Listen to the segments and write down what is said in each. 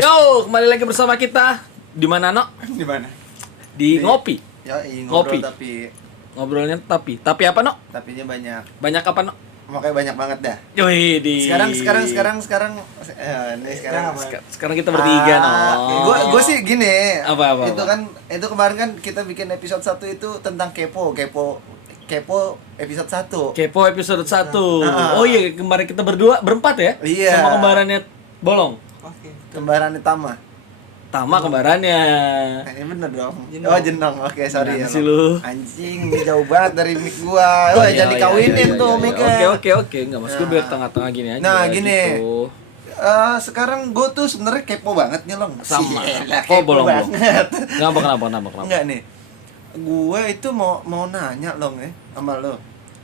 Yo, kembali lagi bersama kita di mana, No? Di mana? Di ngopi. Ya, ngobrol Ngopi. Ngobrolnya tapi apa, No? tapinya banyak. Banyak apa, No? Makanya banyak banget dah. Yoi, Sekarang sekarang kita bertiga, No. Gue sih gini. Apa. Itu kemarin kan kita bikin episode 1 itu tentang kepo episode 1. Kepo episode 1. Oh iya, kemarin kita berempat ya? Iya. Sama kembarannya Bolong. Oke. Kembarannya Tama kembarannya. Ini bener dong. Oh, Jenong. Oke, sorry ya. Sih lu. Anjing, ini jauh banget dari mic gua. Wah, Iya, jadi kawinin tuh iya. mic-nya. Oke. Enggak, Mas. Gue biar tengah-tengah gini aja. Nah, gini. Gitu. Sekarang gue tuh sebenarnya kepo banget nih, Long. Sama. Sialah, Oh, kepo bolong. banget. Kenapa? Enggak nih. Gue itu mau nanya, Long, ya, sama lo.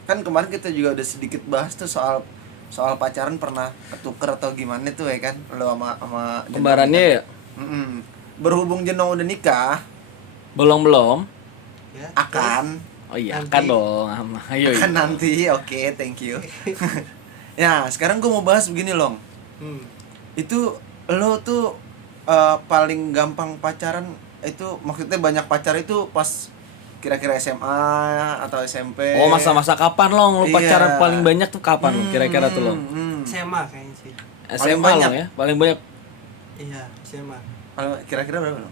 Kan kemarin kita juga udah sedikit bahas tuh soal pacaran pernah ketuker atau gimana tuh ya kan, lo sama Jenong. Kembarannya ya? Berhubung Jenong udah nikah, Belum. Ya, akan Oh iya, Nanti. kan dong. Ayo. akan nanti. Oke, thank you. Ya, sekarang gue mau bahas begini, Long. Itu lo tuh paling gampang pacaran itu, maksudnya banyak pacar itu pas kira-kira SMA atau SMP. Oh, masa-masa kapan lo Iya. pacaran paling banyak tuh kapan lo kira-kira tuh lo? SMA kayaknya sih. Paling SMA banyak. lo ya, paling banyak. Iya, SMA. Kira-kira berapa lo?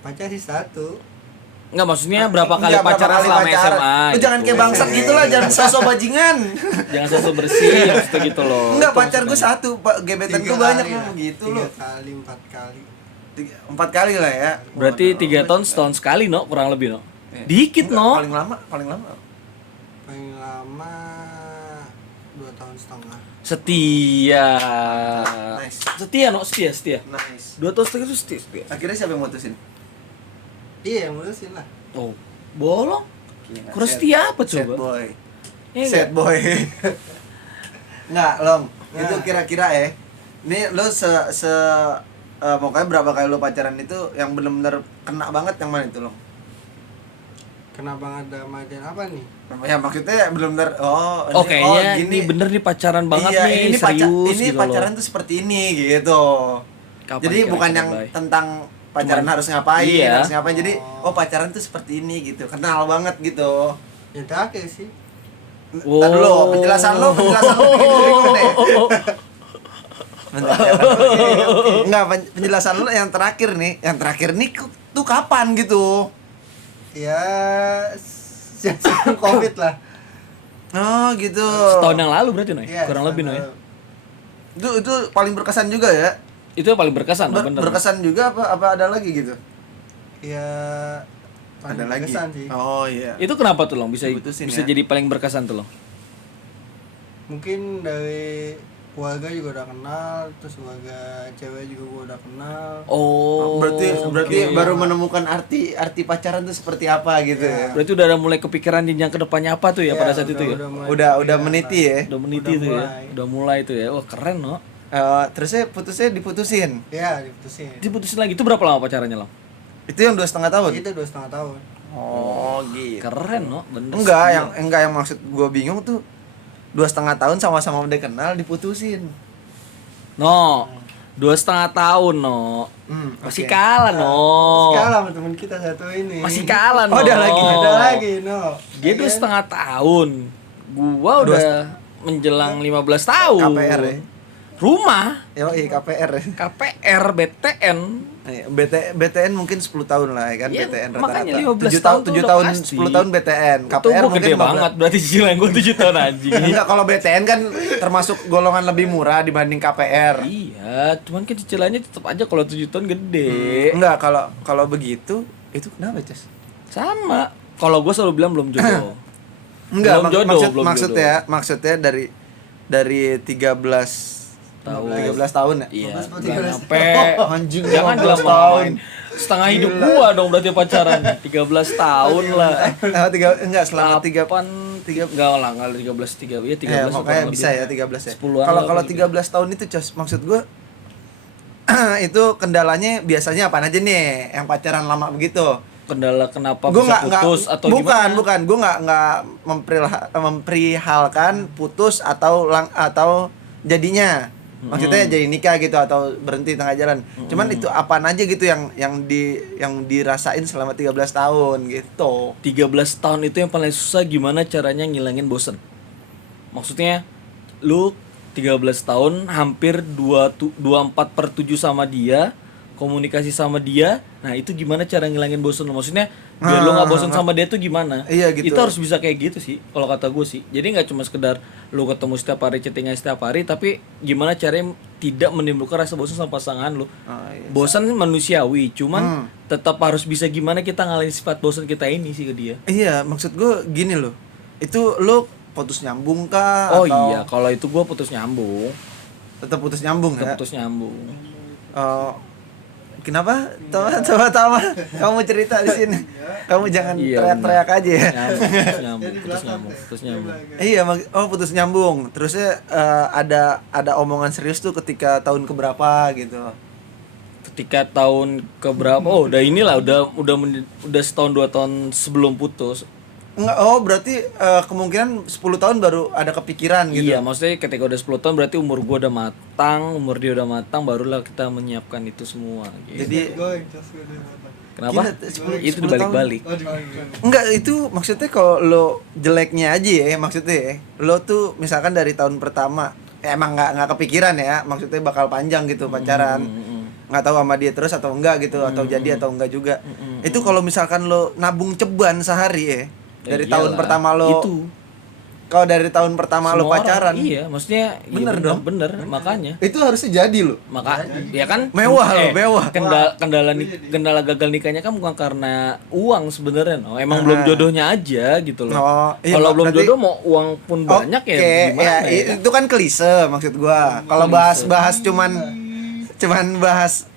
Pacar sih satu. Enggak, maksudnya berapa kali Enggak, pacaran kali selama pacaran. SMA? Lu jangan gitu. kayak bangsat gitu lah, jangan sosok bajingan. Jangan sosok bersih maksudnya gitu loh. Enggak, Itu pacar gue maksudnya. satu, Pak. Gebetan gue banyak lo gitu lo. 3 kali, 4 kali. 4 kali lah ya. Berarti Wah, 3 tahun banyak. setahun sekali, No, kurang lebih, No. Iya. Dikit, Enggak, No. Paling lama. Paling lama 2 tahun setengah. Setia. Nice. Setia, No, setia. Nice. 2 tahun setengah itu setia. Akhirnya siapa yang mutusin? Iya, mutusin lah. Oh, bolong. Gila, Kurang sad- setia apa sad coba? boy. Iya Sad nggak? boy. Enggak, Long. Nah. Itu kira-kira ya. Ini lo pokoknya berapa kali lo pacaran itu yang benar-benar kena banget yang mana itu, Long? Kena banget sama dan apa nih? Ya maksudnya benar-benar Oh, kayaknya ini bener nih pacaran banget iya, nih, ini serius ini gitu pacaran loh. tuh seperti ini gitu. Kapan Jadi kira-kira, bukan yang Bay? tentang pacaran Cuman- harus ngapain, iya. harus ngapain. Jadi pacaran tuh seperti ini gitu. Kenal banget gitu. Yang terakhir sih. Wow. Ntar dulu, penjelasan lo bingung deh. Bentar, enggak, penjelasan lo yang terakhir nih. Yang terakhir nih tuh kapan gitu? Ya sebelum Covid lah. Oh, gitu. Setahun yang lalu berarti, No. Iya, Kurang lebih, No, ya. Itu paling berkesan juga ya? Itu yang paling berkesan, No, bener. Berkesan juga apa ada lagi gitu? Ya Ada paling lagi. berkesan sih. Oh iya. Itu kenapa tuh, Long? Bisa Diputusin, ya? jadi paling berkesan tuh, Long? Mungkin dari keluarga juga udah kenal, terus keluarga cewek juga gua udah kenal. Oh. berarti oke. baru menemukan arti pacaran tuh seperti apa gitu ya. Berarti udah ada mulai kepikiran jenjang kedepannya apa tuh ya Iya, pada saat itu ya? Udah meniti ya. Udah meniti Udah tuh ya. mulai. Udah mulai tuh ya. Wah, keren, No. Terusnya diputusin. Ya, diputusin. Diputusin lagi. Itu berapa lama pacarannya, Long? Itu yang 2,5 tahun. Itu 2,5 tahun. Oh gitu. Keren, No. Bener. Enggak, sih. yang maksud gue bingung tuh 2,5 tahun sama-sama udah kenal diputusin. No. 2,5 tahun, No. Masih oke. kalah, No. Sekarang sama teman kita satu ini. Masih kalah, No. Oh, ada lagi? Ada lagi, no. Dia 2,5 tahun. Gua udah menjelang 15 tahun. KPR ya. Rumah Yoi, KPR ya. KPR BTN. BTN mungkin 10 tahun lah ya kan, Iya, BTN makanya rata-rata. 15 7 tahun tahun, tuh 7 udah tahun, pasti. 10 tahun BTN. Itu KPR gua mungkin gede 15. banget berarti cicilan gua 7 tahun anjing. Enggak, kalau BTN kan termasuk golongan lebih murah dibanding KPR. Iya, cuman kan cicilannya tetap aja kalau 7 tahun gede. Enggak, kalau begitu itu kenapa, Ces? Sama. Kalau gua selalu bilang belum jodoh. Enggak, Belum jodoh, belum maksudnya dari 13 Tahun. 13 tahun ya? Iya. 15 Jangan 13 sampai Anjing, jangan 15 tahun. Setengah hidup gua dong berarti pacaran. 13 tahun lah. Enggak, selama 3 enggak lah, enggak 13 3 ya 13 makanya kurang bisa lebih. ya 13 ya. 10-an Kalau lah kalau paling 13 tahun itu, Cos, maksud gua itu kendalanya biasanya apa aja nih yang pacaran lama begitu? Kendala kenapa Gue bisa putus atau gimana? bukan gue nggak memperihalkan putus atau jadinya. Maksudnya jadi nikah gitu atau berhenti tengah jalan. Cuman itu apaan aja gitu yang dirasain selama 13 tahun gitu. 13 tahun itu yang paling susah gimana caranya ngilangin bosen. Maksudnya lu 13 tahun hampir 24/7 sama dia, komunikasi sama dia. Nah, itu gimana cara ngilangin bosen lu? Maksudnya biar lu gak bosen sama dia tuh gimana? Iya, gitu. Itu harus bisa kayak gitu sih kalau kata gue sih. Jadi nggak cuma sekedar lu ketemu setiap hari, chattingan setiap hari, tapi gimana caranya tidak menimbulkan rasa bosan sama pasangan lu. Iya. Bosan manusiawi, cuman tetap harus bisa gimana kita ngalahin sifat bosan kita ini sih ke dia. Iya, maksud gue gini loh. Itu lu putus nyambung kah Oh atau iya, kalau itu gue putus nyambung. tetap putus nyambung ya? Putus nyambung. Kenapa? Tama, kamu cerita di sini. Kamu jangan Iya, teriak-teriak aja ya. Putus nyambung. Iya, putus nyambung. Terusnya ada omongan serius tuh ketika tahun keberapa gitu. Ketika tahun keberapa? Oh, udah inilah, udah setahun 2 tahun sebelum putus. Enggak, berarti kemungkinan 10 tahun baru ada kepikiran gitu. Iya, maksudnya ketika udah 10 tahun berarti umur gua udah matang, umur dia udah matang, barulah kita menyiapkan itu semua gitu. Jadi Kenapa? gila, 10 Itu 10 dibalik-balik. enggak, itu maksudnya kalau lo jeleknya aja ya, maksudnya ya. Lo tuh misalkan dari tahun pertama emang nggak kepikiran ya, maksudnya bakal panjang gitu pacaran. Nggak tahu sama dia terus atau enggak gitu, atau jadi atau enggak juga. Itu kalau misalkan lo nabung ceban sehari ya, dari tahun iyalah, pertama lo itu. Kalau dari tahun pertama lo Semua orang, pacaran, iya, maksudnya Bener iya, dong. bener, makanya. itu harusnya jadi lo. Ya kan Mewah loh, mewah. Kendala gagal nikahnya kan bukan karena uang sebenarnya, no. Emang belum jodohnya aja gitu loh. Oh, iya, Kalau belum berarti- jodoh mau uang pun banyak ya Oke, gimana ya? itu kan klise maksud gua. Kalau bahas cuman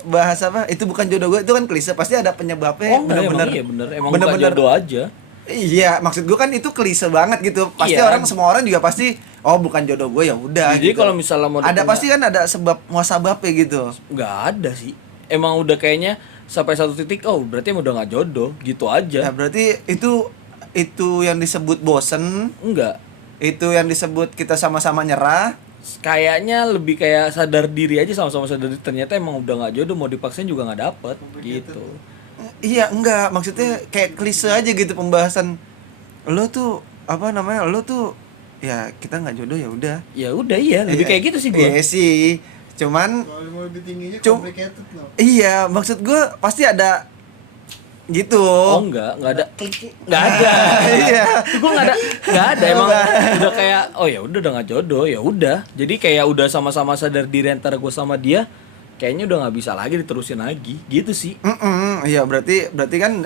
bahas apa? Itu bukan jodoh gua, itu kan klise. Pasti ada penyebabnya. Oh, enggak, bener-bener. emang iya bener, emang bukan jodoh aja. Iya, maksud gua kan itu klise banget gitu. Pasti Iya. semua orang juga pasti bukan jodoh gua ya udah Jadi gitu. kalau misalnya mau ada ditanya- pasti kan ada sebab muasababnya gitu. Nggak ada sih. Emang udah kayaknya sampai satu titik, oh berarti emang udah nggak jodoh gitu Ya aja. berarti itu yang disebut bosen, Enggak. itu yang disebut kita sama-sama nyerah. Kayaknya lebih kayak sadar diri aja, sama-sama sadar diri, ternyata emang udah nggak jodoh, mau dipaksain juga nggak dapet gitu. Iya, enggak, maksudnya kayak klise aja gitu pembahasan. Lo tuh lo tuh ya kita nggak jodoh ya udah. Ya udah, iya, lebih kayak gitu sih gue. Iya sih. Cuman Kalau mau lebih tingginya Cum- complicated loh. iya, maksud gue pasti ada gitu. Oh enggak ada. Enggak ada. Iya. Gue enggak ada emang udah kayak oh ya udah nggak jodoh, ya udah. Jadi kayak udah sama-sama sadar diri antara gue sama dia, kayaknya udah nggak bisa lagi diterusin lagi, gitu sih. Iya, berarti kan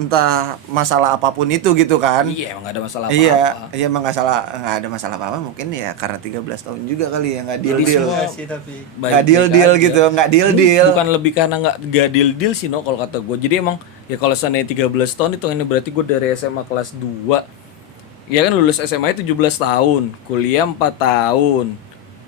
entah masalah apapun itu gitu kan. Iya, emang gak ada masalah Iya, apa-apa. iya emang nggak ada masalah apa-apa, mungkin ya karena 13 tahun juga kali ya nggak Jadi deal-deal. semua- Iya sih tapi Nggak deal-deal aja. gitu, nggak deal-deal. Bukan lebih karena nggak deal sih, no, kalau kata gue. Jadi emang ya kalau seandainya 13 tahun itu kan berarti gue dari SMA kelas 2. Ya kan lulus SMA 17 tahun, kuliah 4 tahun.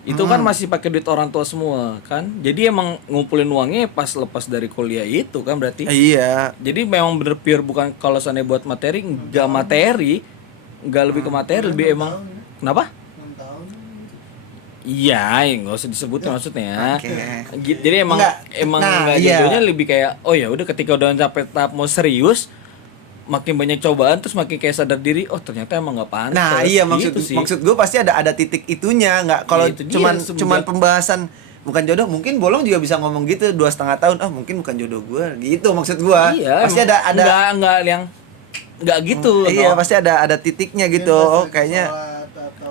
Itu kan masih pakai duit orang tua semua kan. Jadi emang ngumpulin uangnya pas lepas dari kuliah itu kan berarti. Iya. Jadi memang bener pure bukan kalau seandainya buat materi, nggak materi, nggak lebih ke materi, lebih emang kenapa? 6 tahun. Iya, nggak usah disebutin maksudnya. Oke. Jadi emang Nah, nggak iya. jodohnya lebih kayak oh ya udah ketika udah sampai tahap mau serius, makin banyak cobaan terus makin kayak sadar diri, oh ternyata emang nggak pantas. Nah, iya Gitu sih. maksud gue pasti ada titik itunya, nggak kalau Ya, itu dia, semenjak- cuman pembahasan bukan jodoh, mungkin Bolong juga bisa ngomong gitu 2,5 tahun, mungkin bukan jodoh gue, gitu maksud gue. Iya, Pasti emang ada nggak yang nggak gitu. iya, no. pasti ada titiknya gitu. Oh, kayaknya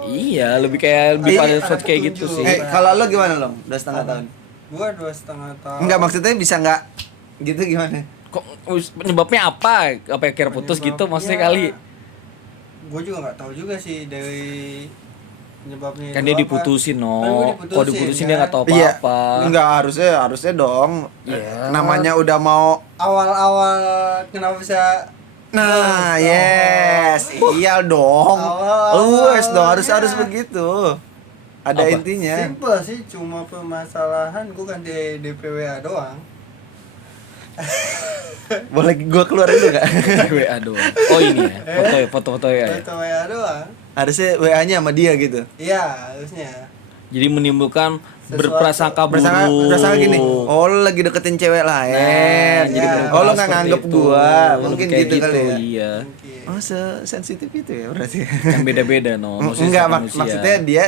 Iya, lebih kayak lebih Iya, pada ada sesuatu kayak gitu petunjuk. sih. kalau lo gimana Long? 2,5 tahun? Gua 2,5 tahun. Enggak, maksudnya bisa nggak gitu gimana? Kok penyebabnya apa? Apa kira putus gitu maksudnya kali? Gue juga nggak tahu juga sih dari penyebabnya. Kan itu dia apa. diputusin, Kan no. gua Kalau diputusin dia nggak tahu Iya, apa-apa. enggak harusnya dong. Iya. Namanya udah mau. Awal-awal kenapa bisa Nah, yes, iya dong. Awal-awal, Luwes dong, harus ya. begitu. Ada Apa? intinya. Simple sih, cuma permasalahan gue kan di DPWA doang. Boleh gua keluarin dulu gak? WA doang. Oh ini ya, foto ya. DPWA doang. Harusnya WA-nya sama dia gitu. Iya, harusnya. Jadi menimbulkan Sesuatu. berprasangka buruk. Berasal gini, oh lu lagi deketin cewek lain. Nah, jadi oh lu nggak seperti nganggep itu. gua, mungkin Kayak gitu kali ya. Iya. Mungkin. Oh sensitif itu ya berarti. Yang beda-beda no. Enggak manusia. maksudnya dia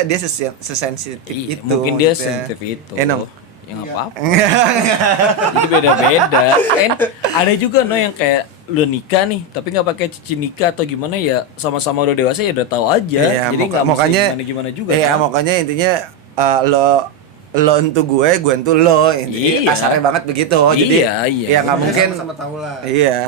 sesensitif Iya, itu. mungkin dia maksudnya. sensitif itu. No. Ya nggak apa-apa. Jadi beda-beda. Kan ada juga no yang kayak lu nikah nih, tapi nggak pakai cincin nikah atau gimana ya, sama-sama udah dewasa ya udah tahu aja. Iya, Jadi nggak makanya gimana juga. iya, kan? makanya intinya lo untuk gue untuk lo. Intinya Iya. kasarnya banget begitu. Jadi Iya, iya. ya nggak Pokoknya mungkin. sama-sama tahu lah. Iya.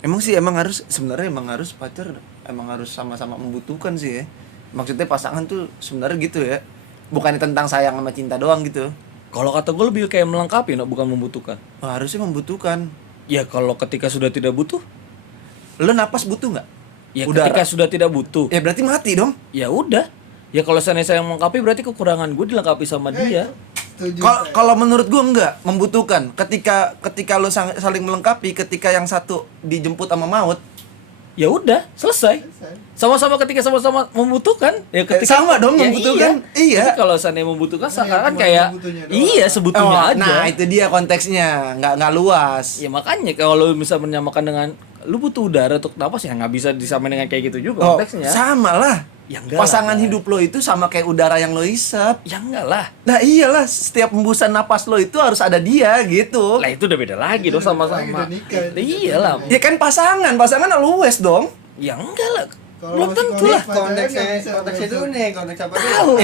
Emang sih harus sebenarnya harus pacar harus sama-sama membutuhkan sih ya. Maksudnya pasangan tuh sebenarnya gitu ya. Bukan tentang sayang sama cinta doang gitu. Kalau kata gue lebih kayak melengkapi, no, bukan membutuhkan. Oh, harusnya membutuhkan. Ya kalau ketika sudah tidak butuh, Lo napas butuh nggak? ya Udara. ketika sudah tidak butuh, Ya berarti mati dong. ya udah. Ya kalau saya melengkapi berarti kekurangan gue dilengkapi sama dia. Setuju. Kalau menurut gua enggak membutuhkan. Ketika lo saling melengkapi, ketika yang satu dijemput sama maut, Ya udah, selesai. Sama-sama ketika sama-sama membutuhkan, ya ketika sama dong, ya membutuhkan. Iya. Tapi kalau seandainya membutuhkan seakan cuma kayak sebutunya doang. iya sebutunya aja. Nah, itu dia konteksnya, nggak luas. Ya makanya kalau lu bisa menyamakan dengan lu butuh udara untuk napas ya nggak bisa disamain dengan kayak gitu juga Oh, konteksnya. sama lah. Ya enggak Pasangan lah. hidup lo itu sama kayak udara yang lo hisap. Ya enggak lah. Nah iyalah, setiap hembusan napas lo itu harus ada dia gitu. Lah itu udah beda lagi dong sama-sama. udah nikah, itu. Iyalah. Ya kan pasangan always dong. Ya enggak lah. Kalau Belum masih tentu lah. konteksnya itu nih, konteks apa dulu?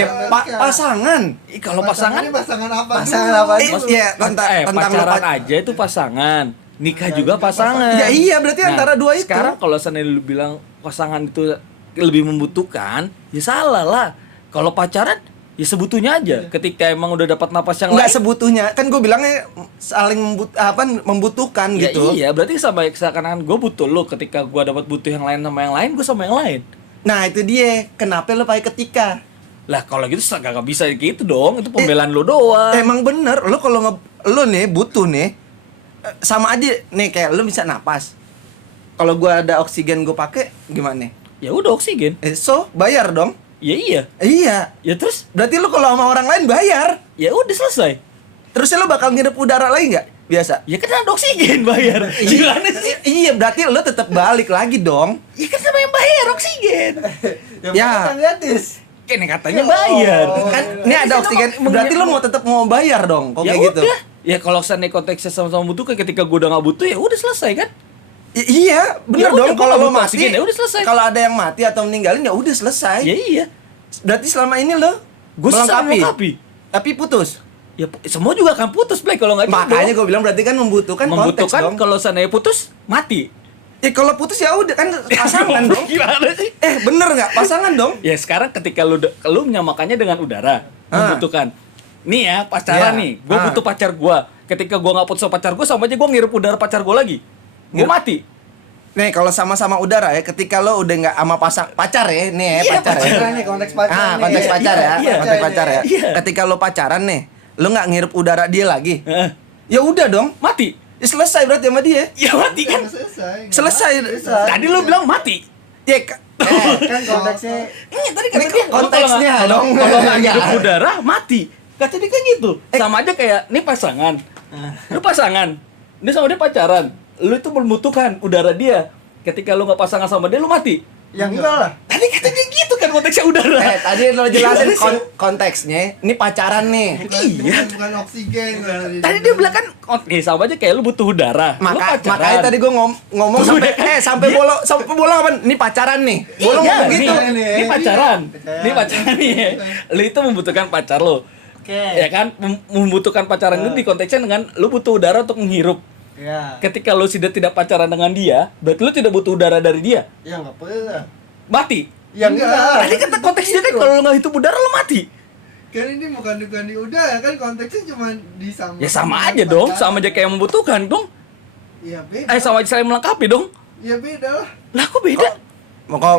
Pasangan. Kalau pasangan pasangan apa? Pasangan dulu? apa? Iya, tentang lo pacaran aja itu pasangan. Nikah juga pasangan. Ya iya, berarti antara dua itu. Sekarang kalau seandainya lu bilang pasangan itu lebih membutuhkan, ya salah lah. Kalau pacaran ya sebutunya aja. Ketika emang udah dapat napas yang Nggak lain. sebutuhnya, kan gue bilangnya saling membutuhkan Ya gitu. iya, berarti sama seakan-akan gue butuh lu. Ketika gue dapat butuh yang lain sama yang lain, gue sama yang lain. Nah itu dia, kenapa lo pakai ketika? Lah kalau gitu gak bisa gitu dong. Itu pembelaan lu doang. Emang bener, lo kalau lo nih butuh nih, sama aja nih kayak lo bisa napas. Kalau gua ada oksigen gue pakai gimana? Ya udah oksigen. So bayar dong. Ya iya. Iya. Ya terus Berarti lo kalau sama orang lain bayar. ya udah selesai. Terusnya lo bakal ngirup udara lagi nggak? Biasa. Ya kan ada oksigen bayar. Gimana sih? Iya, berarti lo tetap balik lagi dong. Ya kan sama yang bayar oksigen. Ya. Kan gratis. Kan katanya bayar. Kan ini ada oksigen. Berarti lo mau tetap mau bayar dong, kok Ya kayak gitu. udah. Ya kalau seandainya konteksnya sama-sama butuh, ketika gue udah gak butuh ya udah selesai kan. Iya, bener Ya udah, dong. gua Kalau nggak lo butuh mati, oksigen, ya udah selesai. Kalau ada yang mati atau meninggalin ya udah selesai. Ya iya. Berarti selama ini lo Gue melengkapi. Tapi putus. Ya semua juga akan putus Blake kalau nggak jodoh. Makanya gue bilang berarti kan membutuhkan konteks membutuhkan dong. kalau seandainya putus mati. Ya kalau putus ya udah kan pasangan dong. Gimana sih? Bener nggak? Pasangan dong. Ya sekarang ketika lu menyamakannya dengan udara, membutuhkan. Nih ya pacaran Ya. nih, gue butuh pacar gue. Ketika gue nggak putus sama pacar gue, sama aja gue ngirup udara pacar gue lagi. Gue Ngirup. mati. Nih kalau sama-sama udara ya, ketika lo udah nggak sama pacar ya, nih ya Iya, pacar ya. Pacaran nih, konteks pacaran nih. Konteks pacar ya, iya, konteks pacar ya. iya. Ketika lo pacaran nih, lo nggak ngirup udara dia lagi. Heeh. Ya udah dong, Mati. ya selesai berarti sama dia. Ya mati kan. Selesai. Tadi lu bilang mati. Ya Kan konteksnya Ini tadi Ini kata dia konteksnya kalau dong. Kalau nggak Ya. ngirup udara mati. Kata dia kan gitu. Sama aja kayak ini pasangan. Lu pasangan. Dia sama dia pacaran. Lu itu membutuhkan udara dia. Ketika lu nggak pasangan sama dia lu mati. yang enggak lah. Tadi katanya gitu kan konteksnya udara. tadi lo jelasin konteksnya. Ini pacaran nih. Bukan oksigen. Tadi dia bilang kan sama aja kayak lu butuh udara. Lu pacaran. Makanya tadi gue ngomong sampai bolong apa? Ini pacaran nih. Bolong Iya, ngomong gitu. Ini pacaran. Ini pacaran nih. Lu itu membutuhkan pacar lu. Oke. Ya kan membutuhkan pacaran itu di konteksnya dengan lu butuh udara untuk menghirup. Ya. Ketika lu sudah tidak pacaran dengan dia, berarti lu tidak butuh udara dari dia. Ya enggak pernah. Mati. Ya enggak. Tadi kata konteksnya kan kalau lu nggak hidup udara lu mati. Kan ini bukan di udara kan konteksnya cuma di sama. Ya sama aja dong, sama aja kayak membutuhkan dong. Iya beda. Sama aja saling melengkapi dong. Ya beda lah. Lah kok beda? Kalau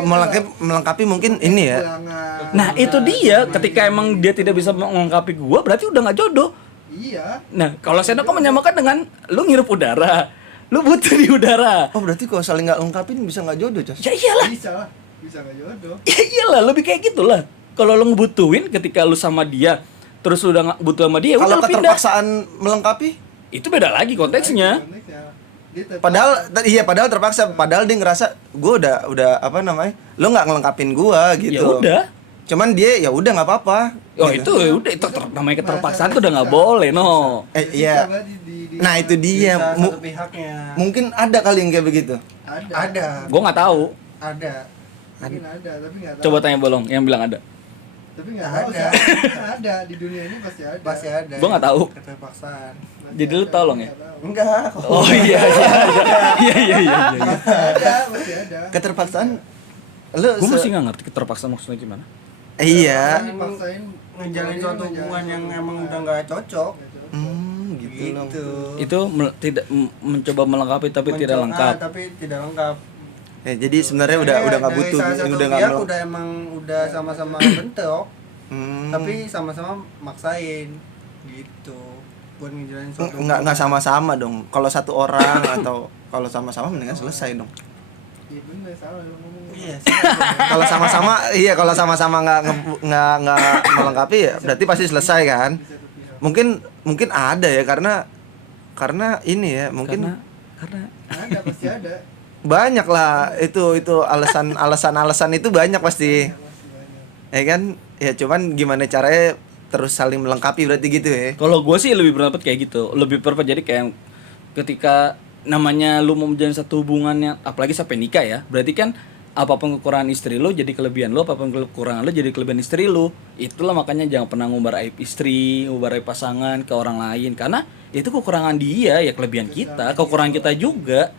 melengkapi mungkin ini ya. Kekurangan. Nah, itu dia. Ketika emang dia tidak bisa melengkapi gua, berarti udah nggak jodoh. Iya. Nah, kalau Seno kok menyamakan dengan lu ngirup udara. Lu butuh di udara. Oh berarti kalau saling nggak lengkapin bisa nggak jodoh, Cos? Ya iyalah. Bisa lah. Bisa nggak jodoh. Ya iyalah, lebih kayak gitulah. Kalau lu ngebutuhin ketika lu sama dia, terus lu udah nggak butuh sama dia, Kalau udah lu pindah. keterpaksaan melengkapi, Itu beda lagi konteksnya. padahal terpaksa, padahal dia ngerasa gue udah apa namanya, lo nggak ngelengkapin gue gitu. Ya udah. Cuman dia ya udah nggak apa-apa. Oh gitu. itu ya udah itu namanya keterpaksaan tuh udah nggak boleh no. Iya. Nah, itu dia. Bisa satu pihaknya. Mungkin ada kali yang kayak begitu. Ada. Gue nggak tahu. Ada. Mungkin ada, tapi nggak tahu. Coba tanya Bolong yang bilang ada. Tapi nggak ada. Ada di dunia ini pasti ada. Pasti ada. Gua nggak tahu. Keterpaksaan. Jadi lu tolong ya. Enggak. Oh iya iya. Ada, pasti ada. Keterpaksaan lu Gue masih nggak ngerti keterpaksaan maksudnya gimana. Iya. Dipaksain ngejalin suatu hubungan yang emang udah nggak cocok. Gitu loh. Itu mencoba melengkapi tapi tidak lengkap. Tapi tidak lengkap. Jadi sebenarnya udah nggak Dari butuh, salah satu udah nggak pihak mau. udah emang udah sama-sama bentuk, Hmm. tapi sama-sama maksain gitu buat ngejalanin suatu Nggak sama-sama dong. Kalau satu orang atau kalau sama-sama mendingan selesai dong. Iya bener, salah lu ngomong. Iya, Kalau sama-sama, iya kalau sama-sama nggak melengkapi ya berarti pasti selesai kan. Mungkin ada ya karena ini ya mungkin Karena ada, pasti ada. banyak lah itu alasan itu banyak pasti. Ya kan, ya cuman gimana caranya terus saling melengkapi berarti gitu ya. kalau gue sih lebih berpendapat kayak gitu. Lebih berpendapat jadi kayak ketika namanya lu mau menjalin satu hubungannya, apalagi sampai nikah ya, berarti kan apapun kekurangan istri lu jadi kelebihan lu, apapun kekurangan lu jadi kelebihan istri lu. Itulah makanya jangan pernah ngumbar aib istri, ngumbar aib pasangan ke orang lain, karena itu kekurangan dia ya kelebihan kita, kekurangan kita juga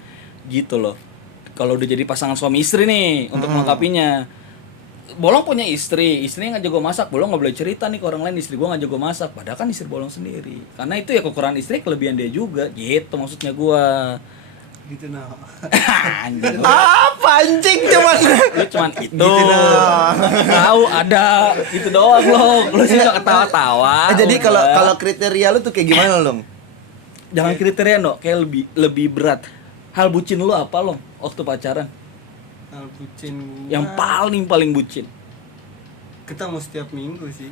gitu loh. Kalau udah jadi pasangan suami istri nih untuk melengkapinya. Bolong punya istrinya nggak jago masak, Bolong nggak boleh cerita nih ke orang lain istri gua nggak jago masak, padahal kan istri Bolong sendiri. Karena itu ya kekurangan istri, kelebihan dia juga, gitu maksudnya gua. Gitu nah. Anjing. Apa anjing cuman Lu cuman itu. Gitu dong. Tahu ada itu doang loh. Lu sih nggak ketawa-tawa. jadi kalau udah. kalau kriteria lu tuh kayak gimana Long? Jangan kriteria no, kayak lebih berat. Hal bucin lu apa lo waktu pacaran? Hal bucin gua, Yang paling bucin. ketemu setiap minggu sih.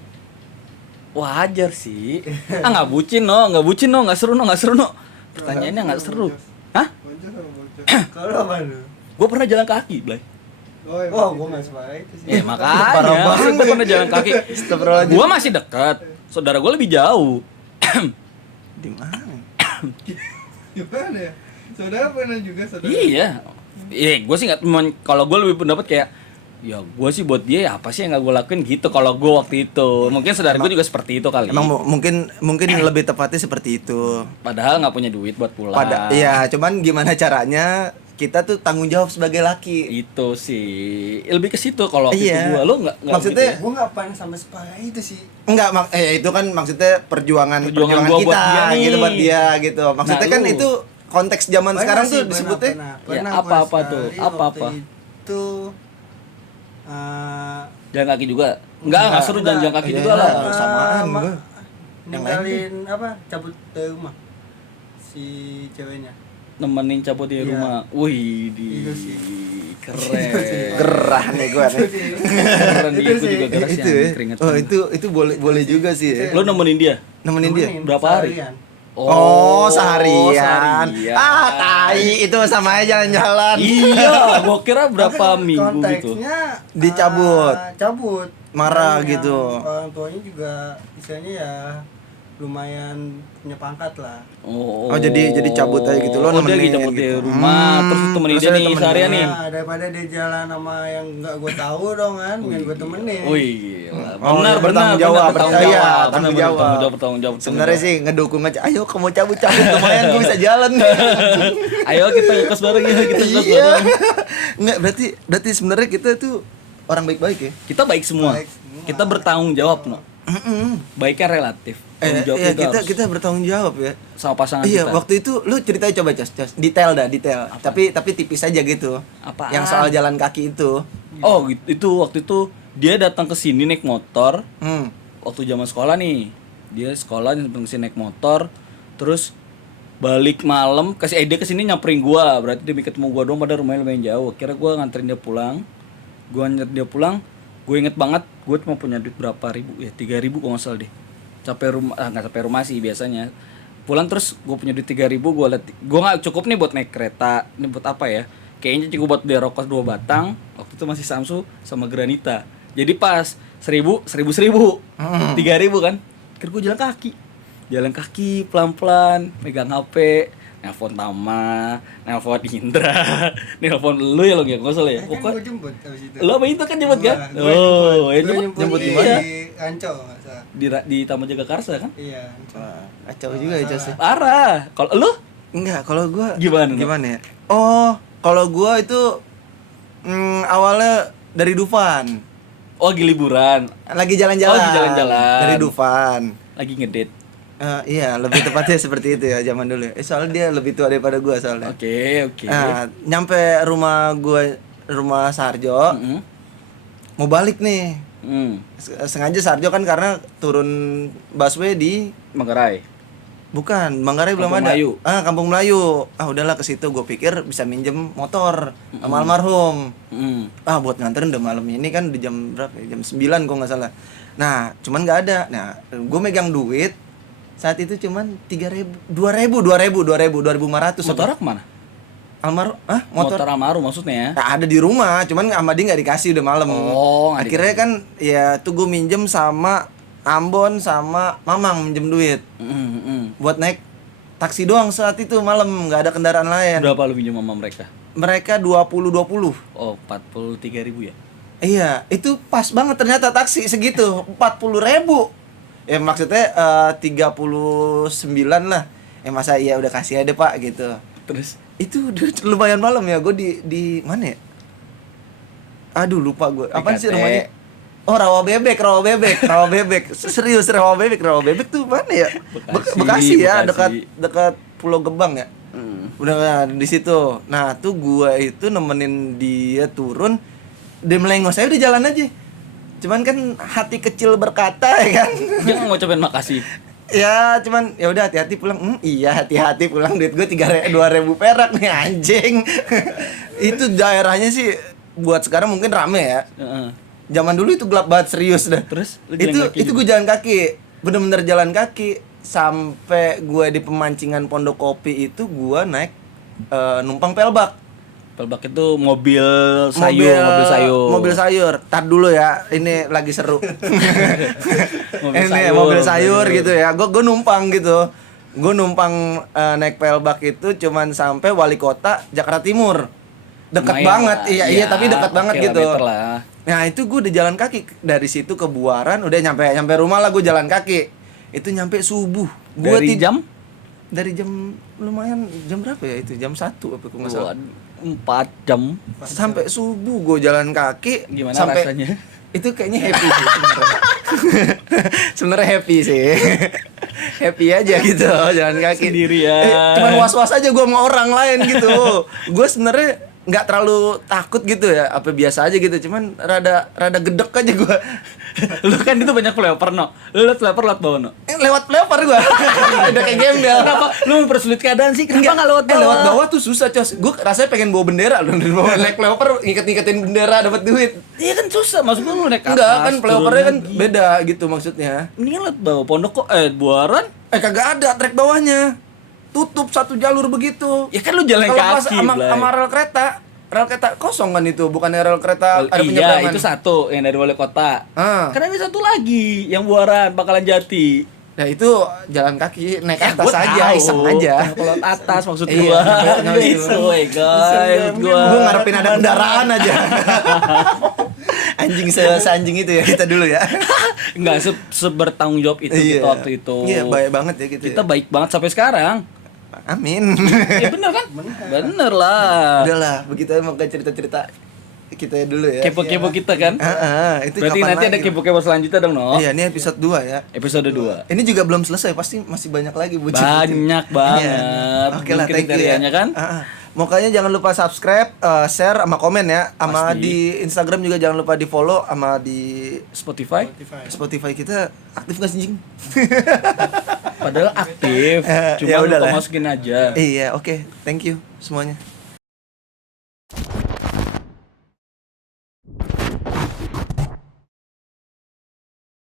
Wajar sih. Nggak bucin no, nggak seru no. Pertanyaannya nggak seru. Hah? Bocor sama bocor. Kalau apa lu? Gue pernah jalan kaki, Blay. Oh, gua nggak suka itu sih. Makanya. Parah banget. Gue pernah jalan kaki. Astagfirullahaladzim. Gue masih dekat. Saudara gue lebih jauh. Di mana? Gimana ya? Saudara pernah juga saudara? Iya. Gue sih nggak. Kalau gue lebih pendapat kayak, ya gue sih buat dia ya apa sih yang nggak gue lakuin gitu. Kalau gue waktu itu, mungkin saudara gue juga seperti itu kali. Emang mungkin lebih tepatnya seperti itu. Padahal nggak punya duit buat pulang. Iya, cuman gimana caranya kita tuh tanggung jawab sebagai laki. Itu sih lebih ke situ kalau waktu itu Iya. gue. Lo nggak Maksudnya gitu ya? Gua nggak pernah sampai separah itu sih. Enggak, itu kan maksudnya perjuangan Perjuangan gua kita buat dia nih. gitu buat dia gitu. Maksudnya Nah, kan lu. itu konteks zaman Pernah sekarang sih, tuh pernah, disebutnya pernah Ya, gua apa-apa sekali tuh, waktu apa-apa. Itu Jalan kaki juga. Nggak seru jalan kaki Iya, juga lah. samaan gua. ninggalin apa, cabut dari rumah si ceweknya. Nemenin cabut di Iya. rumah. Wih, Itu sih. keren. gerah nih gua nih. Keren Itu itu sih. juga keras Itu yang ya. keringetan. Oh, itu boleh juga sih ya. Lo nemenin dia? Nemenin dia. Berapa hari? seharian. Oh, seharian. seharian. Tai, itu sama aja jalan-jalan. Iya, gua kira berapa Tapi minggu gitu. konteksnya Dicabut. cabut. Marah Dan gitu. yang orang tuanya juga istilahnya ya lumayan punya pangkat lah. Oh, jadi cabut aja gitu, lo Oh, dia lagi nemenin cabut di gitu. rumah, terus lu temenin Terus dia ada nih temenin. seharian nih. Nah, daripada dia jalan sama yang nggak gue tahu dong kan, mending gue temenin. Wih, gila. Oh, iya, bertanggung jawab, bertanggung percaya, jawab, tanggung benar, jawab. bertanggung jawab. Sebenarnya sih ngedukung aja. Ayo kamu cabut-cabut lumayan gue bisa jalan. Ayo kita ngekos bareng ya, kita ngekos Iya. bareng. Enggak, berarti sebenarnya kita tuh orang baik-baik ya. Kita baik semua. Baik semua. Kita bertanggung jawab, no. Baiknya relatif. Tanggung jawab Iya, itu harus kita bertanggung jawab ya. sama pasangan Iya, kita. waktu itu lu ceritain coba, Cas. Detail. Tapi tipis aja gitu. Apaan? Yang soal jalan kaki itu. Oh, gitu. Itu waktu itu dia datang ke sini naik motor. Hmm. Waktu zaman sekolah nih. Dia sekolah datang ke sini naik motor. Terus balik malam dia kesini nyamperin gua. Berarti dia ketemu gua dong, padahal rumahnya lumayan jauh. Akhirnya gua nganterin dia pulang. Gue inget banget, gue cuma punya duit berapa ribu ya, 3.000 kalau nggak salah deh. Sampai rumah, nggak sampai rumah sih biasanya. Pulang terus gue punya duit 3.000, gue liat, gue nggak cukup nih buat naik kereta, ini buat apa ya? Kayaknya cukup buat beli rokok 2 batang. Waktu itu masih Samsu sama Granita. Jadi pas 1.000, 3.000 kan? Kan gue jalan kaki pelan-pelan, megang HP, nelpon Tama, nelpon Indra, nelpon lu ya lo ya, nggak salah ya. Kan Pokoknya gue jemput abis itu. lo apa itu kan jemput kan? Iya, gue Jemput di di mana? Ancol nggak salah. Di Taman Jagakarsa kan? Iya, Ancol. Wah, kacau juga ya Jos. Parah. Kalau lu Enggak, kalau gua Gimana, gimana ya? Oh, kalau gua itu awalnya dari Dufan. lagi liburan, Lagi jalan-jalan. Oh, lagi jalan-jalan. Dari Dufan. lagi ngedate. Iya, lebih tepatnya seperti itu ya zaman dulu ya. Soalnya dia lebih tua daripada gua soalnya. Oke. Nah, nyampe rumah Sarjo, Mm-mm. mau balik nih. Hmm. Sengaja Sarjo kan karena turun busway di Manggarai. bukan, Manggarai belum Kampung ada. Melayu. Kampung Melayu. Udahlah ke situ, gue pikir bisa minjem motor sama almarhum. Hmm. Buat nganterin udah malam ini kan di jam berapa ya? Jam 9 kok nggak salah. Nah, cuman nggak ada. Nah, gue megang duit saat itu cuman 2.500. Motor kemana? Motor Amaru maksudnya. nah, ada di rumah, cuman sama dia nggak dikasih udah malam. Oh, nggak Akhirnya kan ya tuh gue minjem sama Ambon sama Mamang minjem duit buat naik taksi doang saat itu malam, nggak ada kendaraan lain. Berapa lu pinjam sama mereka? Mereka 20-20. Oh, 43.000 ya? Iya, itu pas banget ternyata taksi segitu, 40.000. Ya maksudnya 39 lah. Masa iya udah kasih aja Pak gitu. Terus Itu udah lumayan malam ya, gue di mana ya? Aduh lupa gue. Apaan sih BKT. rumahnya? Oh Rawa Bebek. Serius Rawa Bebek tuh mana ya? Bekasi ya, Bekasi. dekat Pulau Gebang ya. Udah di situ. Nah, tuh gua itu nemenin dia turun, dia melengos saya udah jalan aja. Cuman kan hati kecil berkata ya kan. dia nggak ngucapin makasih. Ya cuman ya udah hati-hati pulang. Iya hati-hati pulang, duit gue 2.000 perak nih anjing. Itu daerahnya sih buat sekarang mungkin rame ya. Heeh. Zaman dulu itu gelap banget serius dah. Terus lu jalan kaki Itu gue jalan kaki, bener-bener jalan kaki sampai gue di pemancingan Pondok Kopi itu gue naik numpang pelbak. Pelbak itu mobil sayur. Mobil sayur. Tar dulu ya, ini lagi seru. Mobil sayur gitu ya. Gue numpang gitu. Gue numpang naik pelbak itu cuman sampai Wali Kota Jakarta Timur. Dekat Lumayan banget. lah. Iya tapi dekat banget oke lah, gitu. better lah. Nah, itu gue udah jalan kaki dari situ ke Buaran, udah nyampe rumah lah gue jalan kaki. Itu nyampe subuh. Gua Dari jam dari jam lumayan jam berapa ya itu? Jam 1 apa kok nggak salah. 4 jam. Sampai subuh gue jalan kaki. Gimana sampai rasanya? Itu kayaknya happy sih sebenarnya. Sebenarnya happy sih. Happy aja gitu jalan kaki. Sendirian. Cuman was-was aja gue sama orang lain gitu. Gue sebenarnya nggak terlalu takut gitu ya, apa biasa aja gitu, cuman rada gedek aja gue. Lu kan itu banyak flyover no. Lu liat flyover lewat bawah no. Lewat flyover gue. Udah kayak gembel. Kenapa lu mempersulit keadaan sih? Kenapa nggak lewat bawah? Lewat bawah tuh susah cos. Gue rasanya pengen bawa bendera loh dari bawah naik flyover, ngiketin bendera dapat duit. Iya kan susah, maksud lu naik atas. Enggak kan flyovernya kan turun lagi. beda gitu maksudnya. Mendingan lewat bawah Pondok kok Buaran. Kagak ada trek bawahnya. Tutup satu jalur begitu. Ya kan lu jalan Kalau pas kaki, sama Blay. rel kereta kosong kan itu, bukan rel kereta ada Iya, penyeberangan. itu satu yang dari Wali Kota. Ah. Kan ada satu lagi yang Buaran Bakalan Jati. Nah itu jalan kaki naik atas Gua aja, tahu. iseng aja. Kalau atas maksud Iya, gua. nah, itu. Gitu, guys. Gue ngarepin ada kendaraan aja. Anjing seanjing itu ya kita dulu ya. Enggak sebertanggung jawab itu Iya. kita waktu itu. Iya, baik banget ya gitu. Kita ya. baik banget sampai sekarang. Amin. Ya bener kan? Bener lah. Udahlah, begitu emang kayak cerita-cerita kita dulu ya. Kepo-kepo kita kan. Itu Berarti kapan nanti ada lagi? kepo-kepo selanjutnya dong, no? Iya, ini episode 2 ya. Episode 2. Ini juga belum selesai, pasti masih banyak lagi bucin. Banyak banget. Iya. Oke lah, thank you ya. Kriterianya kan? Makanya jangan lupa subscribe, share, sama komen ya. Sama Pasti. di Instagram juga jangan lupa di follow, sama di Spotify. Spotify kita aktif gak sih, Jing? Padahal aktif. Ya Cuma lupa udahlah. masukin aja. Iya, oke. Thank you semuanya.